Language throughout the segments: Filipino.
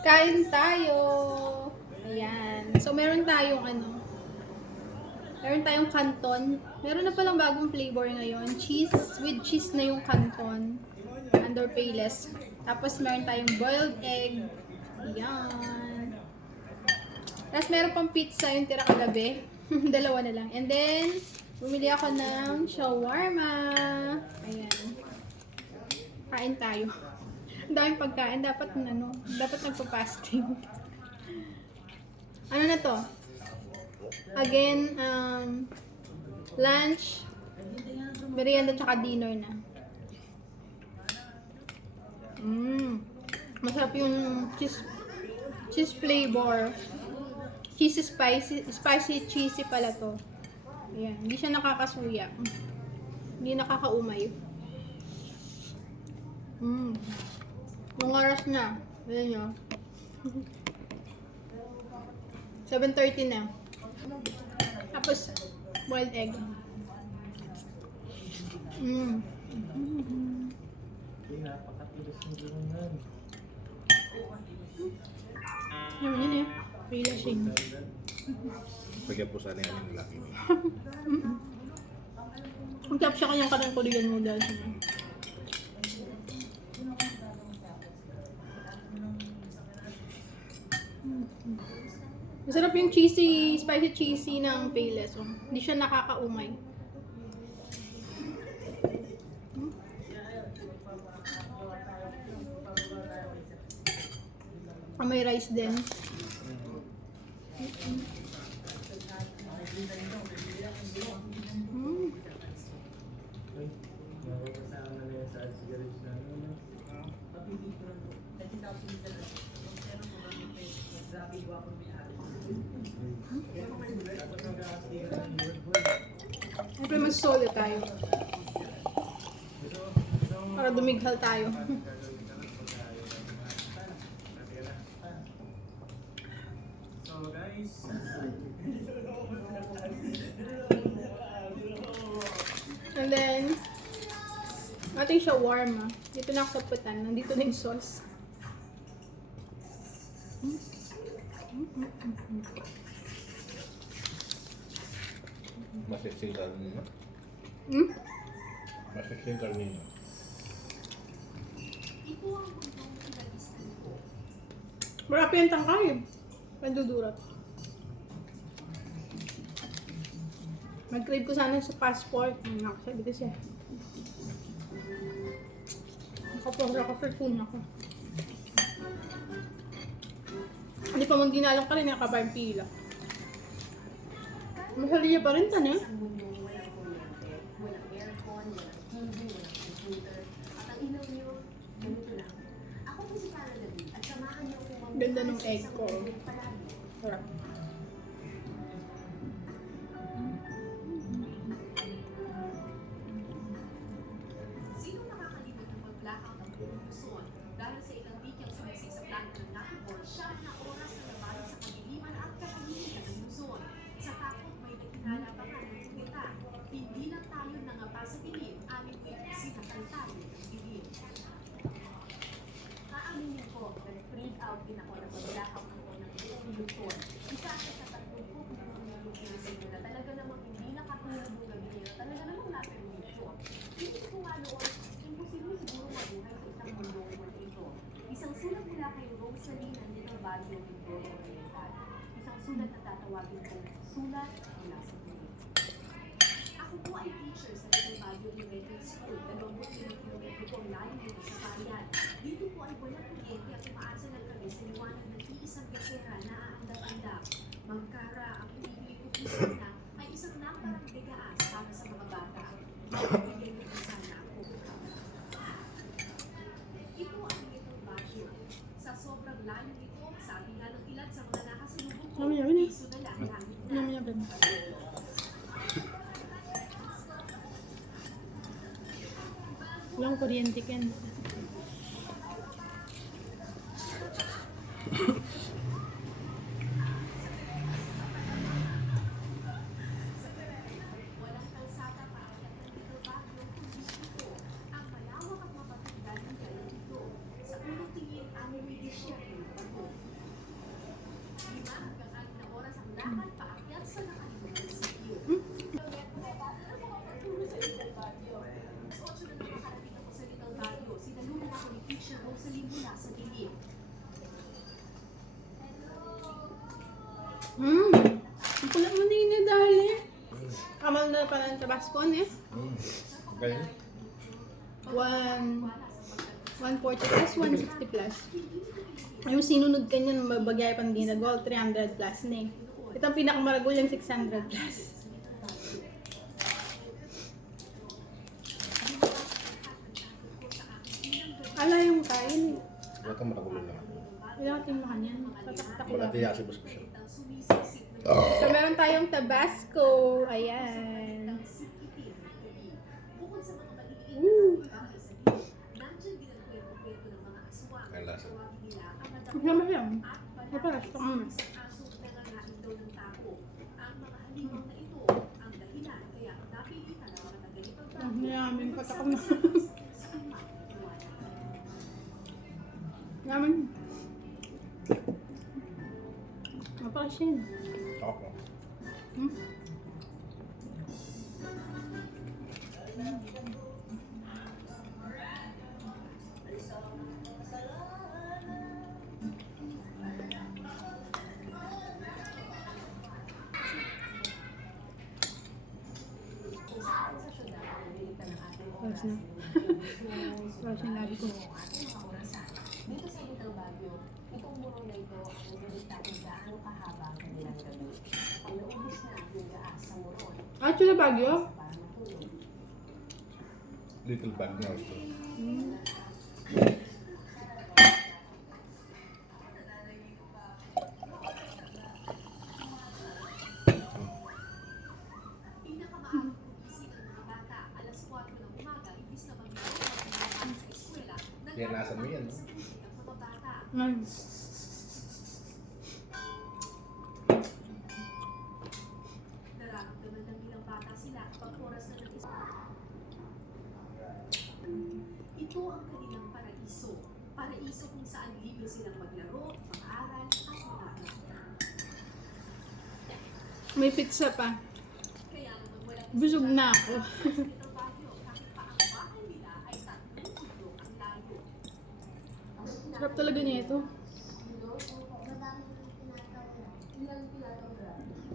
Kain tayo! Ayan. So, meron tayong meron tayong canton. Meron na palang bagong flavor ngayon. Cheese, with cheese na yung canton. Under Payless. Tapos, meron tayong boiled egg. Ayan. Tapos, meron pang pizza yung tira kagabi. Dalawa na lang. And then, bumili ako ng shawarma. Ayan. Kain tayo. Ang daming pagkain. Dapat nagpa-fasting. Ano na to? Again, lunch, merienda, tsaka dinner na. Masarap yung cheese flavor. Cheesy spicy cheesy pala to. Ayan, hindi siya nakakasuya. Hindi nakakaumay. Yung oras na. Ayan nyo. 7:30 na. Tapos, boiled egg. Yun eh. Relashing. Pagyan po sana yung lalaki. Ang tap siya kanyang kanang Korean noodles. Masarap yung spicy cheesy ng Payless. Hindi siya nakakaumay. May rice din. Siyempre mag-solo tayo. Para dumighal tayo. And then, ating shawarma. Dito na ako sa putan. Nandito na yung sauce. Masiksing karnino. Masiksing karnino. Marami yung tangkay. Pandudurat. Mag-crave ko sana sa passport. Nakasabi ko siya. Nakaperfume ako. Hindi pa mong dinalang ka rin, nakabayang pila. Masalya pa rin tan eh. Ganda ng egg ko. Sarap. Sino makakalimutan ng maglakaw ng buong Luzon dahil sa ilang bigyang sumisig sa plano ng Nakibor, siya na oras na labanan sa kadiliman at katahimikan ng Luzon. Sa takot may nagkinalabangan ng kugita. Hindi lang tayo nangapa sa dilim, amin ko'y sinakal tayo ng dilim. Aaminin ko, nag-freak out din ako ng maglakaw ng buong Luzon. Isa ako sa 30 ng Pilipino na talaga namang hindi nakatulog ng gabi na talaga namang napermisyo. Hindi ko nga noon, imposible siguro mabuhay sa isang mundong wala ito. Isang sulat mula kay Rosalie ng Little Baguio, Mindoro Oriental. Isang sulat na tatawagin kong sulat mula sa piling. Ako po ay teacher sa Little Baguio Elementary School, 25 kilometro po ang layo dito sa bayan. Dito po ay walang kuryente at umaasa lang kami sa liwanag ng iisang kasera na aandap-andap. Magkara, ang pinipili ko po sana ay isang lamparang bigaas para sa mga bata. Bigyan niyo po sana ako. Ito ang Little Baguio. Sa sobrang layo nito, sabi nga ng ilan sa mga nakasalubong ko, piso na lang langit na. Walang kuryente ken. Walang kalsada paakyat ng Little Baguio kundi ito. Ang malawak at mapatagdan ng dalaw nito. Sa unang tingin, aming may disyerto ng bago. lakad paakyat sa nakalimutan sa iyo. Mas 8 na nakakarating ako sa Little Baguio. Sinalubong ako ni Teacher Rosalie mula sa dilim. Ang pula mo din na dali. Kamal na pa ng Tabasco, eh. Galing. 140 plus, 160 plus. Yung sinunod ka niyan, magbagay pang ginagol, 300 plus na eh. Ito ang pinakamaragol yung 600 plus. Ala yung kain. Wala kang makagulo lang. Wala ka tingnan yan. Tatak-tak Wala lang. tiya si Boss Bishop. So, meron tayong Tabasco. Ayan. Bukod sa mga maliliit Woo! na bahay sa dilim, nandiyan din ang kwento-kwento ng mga aswang. Ang lasa. Tawagin nila ang Masama yan. at Ay, parang ito. isang asong nangangain daw ng tao. Ang mga halimaw na ito ang dahilan kaya napilitan ang mga taga-Little Ang Baguio namin na patak magsabi na. sa Namin. Mapasin. Ako. Hmm? Tapos na. Tapos yung labi ko. Dito sa Little Baguio, itong muro na ito ang nagdidikta kung gaano kahaba ang kanilang gabi. Pag naubos na yung gaas sa muron, Ah, Chula Baguio? para matulog. Little bag na gusto. Pinakamaagang gumising ang mga bata, alas 4 ng umaga, imbis na maglaro at lumaban sa eskwela, Kaya nasa mo yan, no? sa piling ng mga bata. Nararamdaman ng ilang bata sila kapag oras na ng isa. Ito ang kanilang paraiso. Paraiso kung saan libre silang maglaro, mag-aral, at mangarap. May pizza pa. Kaya naman walang Busog na ako. sa Little Baguio, kahit pa ang bahay nila ay 3 kilo ang layo. Sarap talaga niya ito.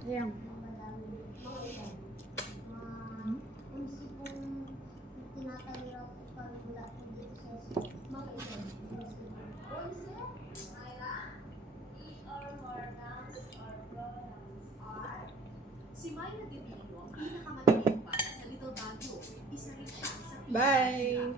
Ayan. Si Myra De Vino, ang pinakamatinding bata sa Little Baguio, isa rin siya sa Bye!